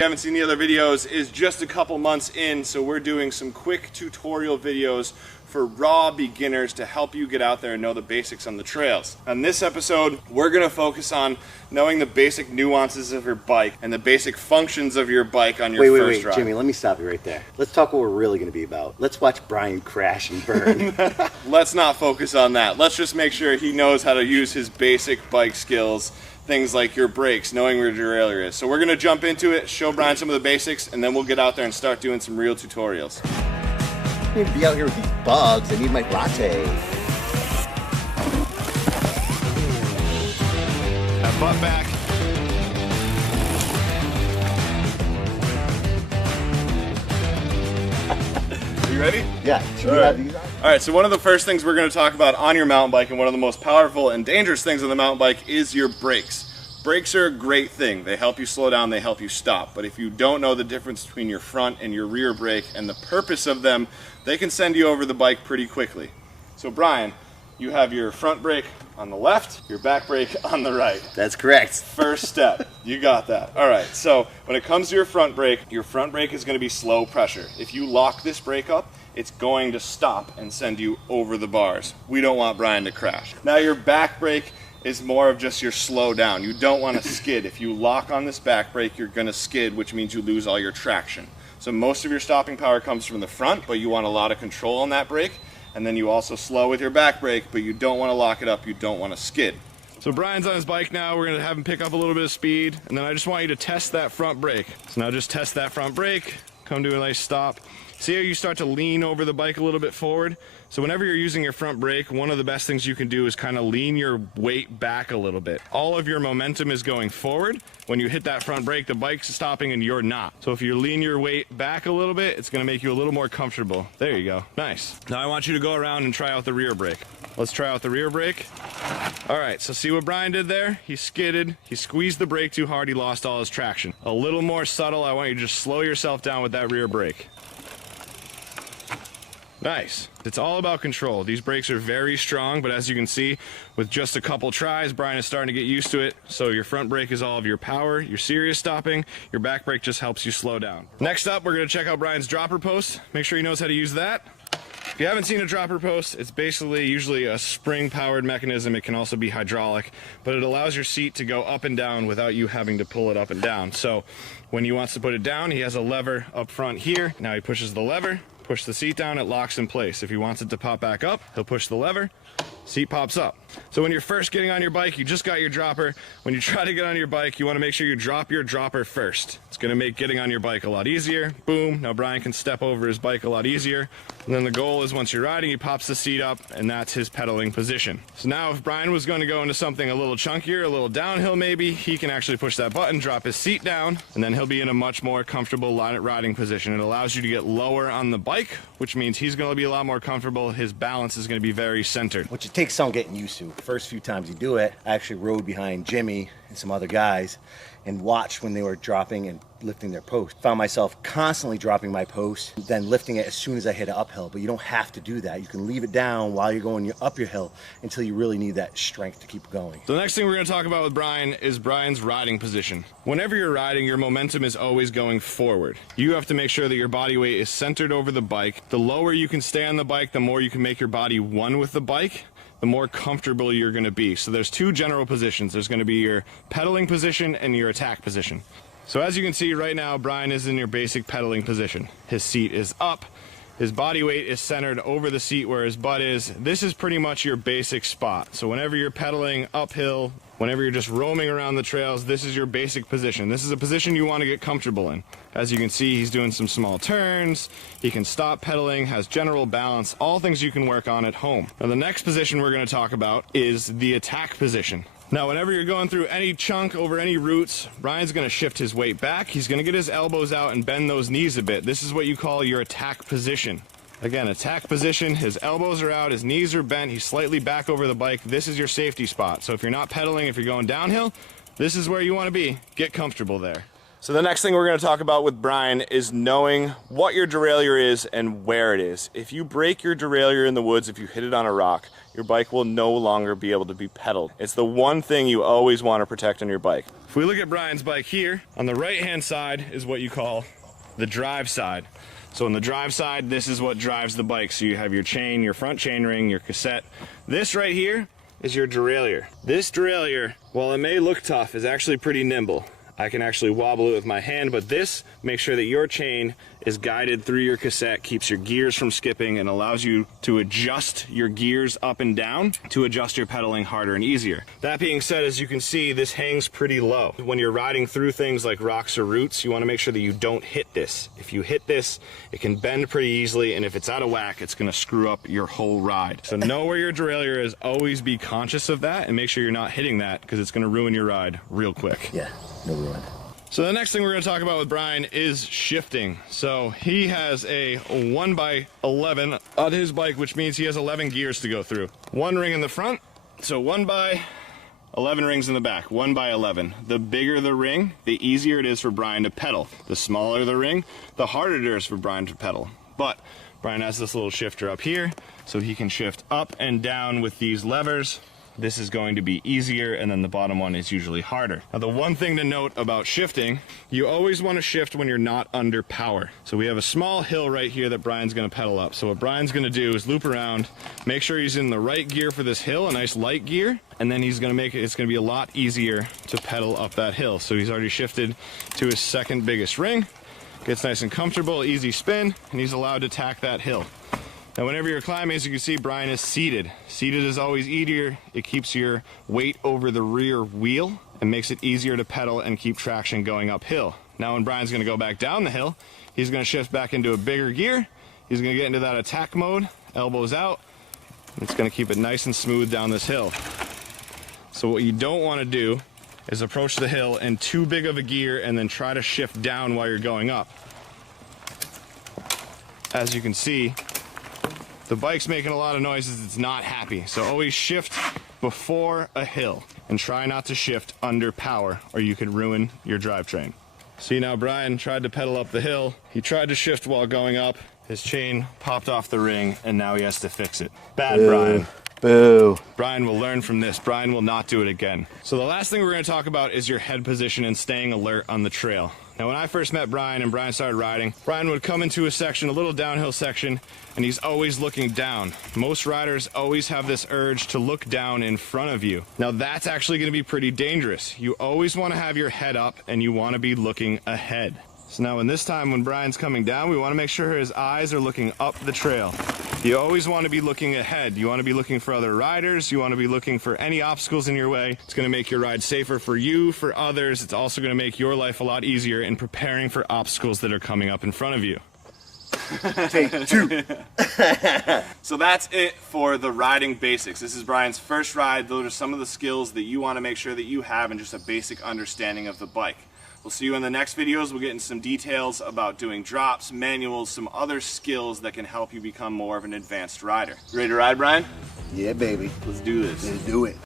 you haven't seen the other videos, is just a couple months in, so we're doing some quick tutorial videos for raw beginners to help you get out there and know the basics on the trails. On this episode, we're gonna focus on knowing the basic nuances of your bike and the basic functions of your bike on your first ride. Jimmy, let me stop you right there. Let's talk what we're really gonna be about. Let's watch Brian crash and burn. Let's not focus on that. Let's just make sure he knows how to use his basic bike skills, things like your brakes, knowing where your derailleur is. So we're gonna jump into it, show Brian some of the basics, and then we'll get out there and start doing some real tutorials. I need to be out here with these bugs. I need my latte. That butt back. Are you ready? Yeah. Should we have these on? All right, so one of the first things we're going to talk about on your mountain bike, and one of the most powerful and dangerous things on the mountain bike, is your brakes. Brakes are a great thing. They help you slow down, they help you stop. But if you don't know the difference between your front and your rear brake and the purpose of them, they can send you over the bike pretty quickly. So Brian, you have your front brake on the left, your back brake on the right. That's correct. First step, you got that. All right, so when it comes to your front brake is going to be slow pressure. If you lock this brake up, it's going to stop and send you over the bars. We don't want Brian to crash. Now your back brake is more of just your slow down. You don't want to skid. If you lock on this back brake, you're going to skid, which means you lose all your traction. So most of your stopping power comes from the front, but you want a lot of control on that brake. And then you also slow with your back brake, but you don't want to lock it up. You don't want to skid. So Brian's on his bike now. We're going to have him pick up a little bit of speed, and then I just want you to test that front brake. So now just test that front brake, come to a nice stop. See how you start to lean over the bike a little bit forward? So whenever you're using your front brake, one of the best things you can do is kind of lean your weight back a little bit. All of your momentum is going forward. When you hit that front brake, the bike's stopping and you're not. So if you lean your weight back a little bit, it's gonna make you a little more comfortable. There you go, nice. Now I want you to go around and try out the rear brake. Let's try out the rear brake. All right, so see what Brian did there? He skidded, he squeezed the brake too hard, he lost all his traction. A little more subtle, I want you to just slow yourself down with that rear brake. Nice. It's all about control. These brakes are very strong, but as you can see, with just a couple tries, Brian is starting to get used to it. So your front brake is all of your power, your serious stopping. Your back brake just helps you slow down. Next up, we're going to check out Brian's dropper post. Make sure he knows how to use that. If you haven't seen a dropper post, it's basically usually a spring-powered mechanism. It can also be hydraulic, but it allows your seat to go up and down without you having to pull it up and down. So when he wants to put it down, he has a lever up front here. Now he pushes the lever. Push the seat down, it locks in place. If he wants it to pop back up, he'll push the lever, seat pops up. So when you're first getting on your bike, you just got your dropper. When you try to get on your bike, you want to make sure you drop your dropper first. It's going to make getting on your bike a lot easier. Boom, now Brian can step over his bike a lot easier. And then the goal is once you're riding, he pops the seat up, and that's his pedaling position. So now if Brian was going to go into something a little chunkier, a little downhill maybe, he can actually push that button, drop his seat down, and then he'll be in a much more comfortable riding position. It allows you to get lower on the bike, which means he's going to be a lot more comfortable. His balance is going to be very centered. Which it takes some getting used to. The first few times you do it, I actually rode behind Jimmy and some other guys and watched when they were dropping and lifting their post. Found myself constantly dropping my post, then lifting it as soon as I hit an uphill. But you don't have to do that. You can leave it down while you're going up your hill until you really need that strength to keep going. So the next thing we're going to talk about with Brian is Brian's riding position. Whenever you're riding, your momentum is always going forward. You have to make sure that your body weight is centered over the bike. The lower you can stay on the bike, the more you can make your body one with the bike, the more comfortable you're going to be. So there's two general positions. There's going to be your pedaling position and your attack position. So as you can see right now, Brian is in your basic pedaling position. His seat is up. His body weight is centered over the seat where his butt is. This is pretty much your basic spot. So whenever you're pedaling uphill, whenever you're just roaming around the trails, this is your basic position. This is a position you want to get comfortable in. As you can see, he's doing some small turns. He can stop pedaling, has general balance, all things you can work on at home. Now the next position we're going to talk about is the attack position. Now, whenever you're going through any chunk over any roots, Brian's going to shift his weight back. He's going to get his elbows out and bend those knees a bit. This is what you call your attack position. Again, attack position, his elbows are out, his knees are bent, he's slightly back over the bike. This is your safety spot. So if you're not pedaling, if you're going downhill, this is where you want to be. Get comfortable there. So the next thing we're going to talk about with Brian is knowing what your derailleur is and where it is. If you break your derailleur in the woods, if you hit it on a rock, your bike will no longer be able to be pedaled. It's the one thing you always want to protect on your bike. If we look at Brian's bike here, on the right-hand side is what you call the drive side. So on the drive side, this is what drives the bike. So you have your chain, your front chain ring, your cassette. This right here is your derailleur. This derailleur, while it may look tough, is actually pretty nimble. I can actually wobble it with my hand, but this makes sure that your chain is guided through your cassette, keeps your gears from skipping, and allows you to adjust your gears up and down to adjust your pedaling harder and easier. That being said, as you can see, this hangs pretty low. When you're riding through things like rocks or roots, you want to make sure that you don't hit this. If you hit this, it can bend pretty easily, and if it's out of whack, it's going to screw up your whole ride. So know where your derailleur is, always be conscious of that, and make sure you're not hitting that, because it's going to ruin your ride real quick. Yeah, no ruin. So the next thing we're going to talk about with Brian is shifting. So he has a 1x11 on his bike, which means he has 11 gears to go through. One ring in the front, so 1x11 rings in the back, 1x11. The bigger the ring, the easier it is for Brian to pedal. The smaller the ring, the harder it is for Brian to pedal. But Brian has this little shifter up here, so he can shift up and down with these levers. This is going to be easier, and then the bottom one is usually harder. Now, the one thing to note about shifting, you always want to shift when you're not under power. So we have a small hill right here that Brian's going to pedal up. So what Brian's going to do is loop around, make sure he's in the right gear for this hill, a nice light gear, and then he's going to make it, it's going to be a lot easier to pedal up that hill. So he's already shifted to his second biggest ring, gets nice and comfortable, easy spin, and he's allowed to tack that hill. Now, whenever you're climbing, as you can see, Brian is seated. Seated is always easier. It keeps your weight over the rear wheel and makes it easier to pedal and keep traction going uphill. Now, when Brian's going to go back down the hill, he's going to shift back into a bigger gear. He's going to get into that attack mode, elbows out. It's going to keep it nice and smooth down this hill. So what you don't want to do is approach the hill in too big of a gear and then try to shift down while you're going up. As you can see, the bike's making a lot of noises, it's not happy. So always shift before a hill and try not to shift under power or you could ruin your drivetrain. See, now Brian tried to pedal up the hill. He tried to shift while going up. His chain popped off the ring and now he has to fix it. Bad, Boo. Brian. Boo. Brian will learn from this. Brian will not do it again. So the last thing we're going to talk about is your head position and staying alert on the trail. Now, when I first met Brian and Brian started riding, Brian would come into a section, a little downhill section, and he's always looking down. Most riders always have this urge to look down in front of you. Now, that's actually going to be pretty dangerous. You always want to have your head up and you want to be looking ahead. So now in this time when Brian's coming down, we want to make sure his eyes are looking up the trail. You always want to be looking ahead. You want to be looking for other riders. You want to be looking for any obstacles in your way. It's going to make your ride safer for you, for others. It's also going to make your life a lot easier in preparing for obstacles that are coming up in front of you. Take two. So that's it for the riding basics. This is Brian's first ride. Those are some of the skills that you want to make sure that you have and just a basic understanding of the bike. We'll see you in the next videos. We'll get into some details about doing drops, manuals, some other skills that can help you become more of an advanced rider. You ready to ride, Brian? Yeah, baby. Let's do this. Let's do it.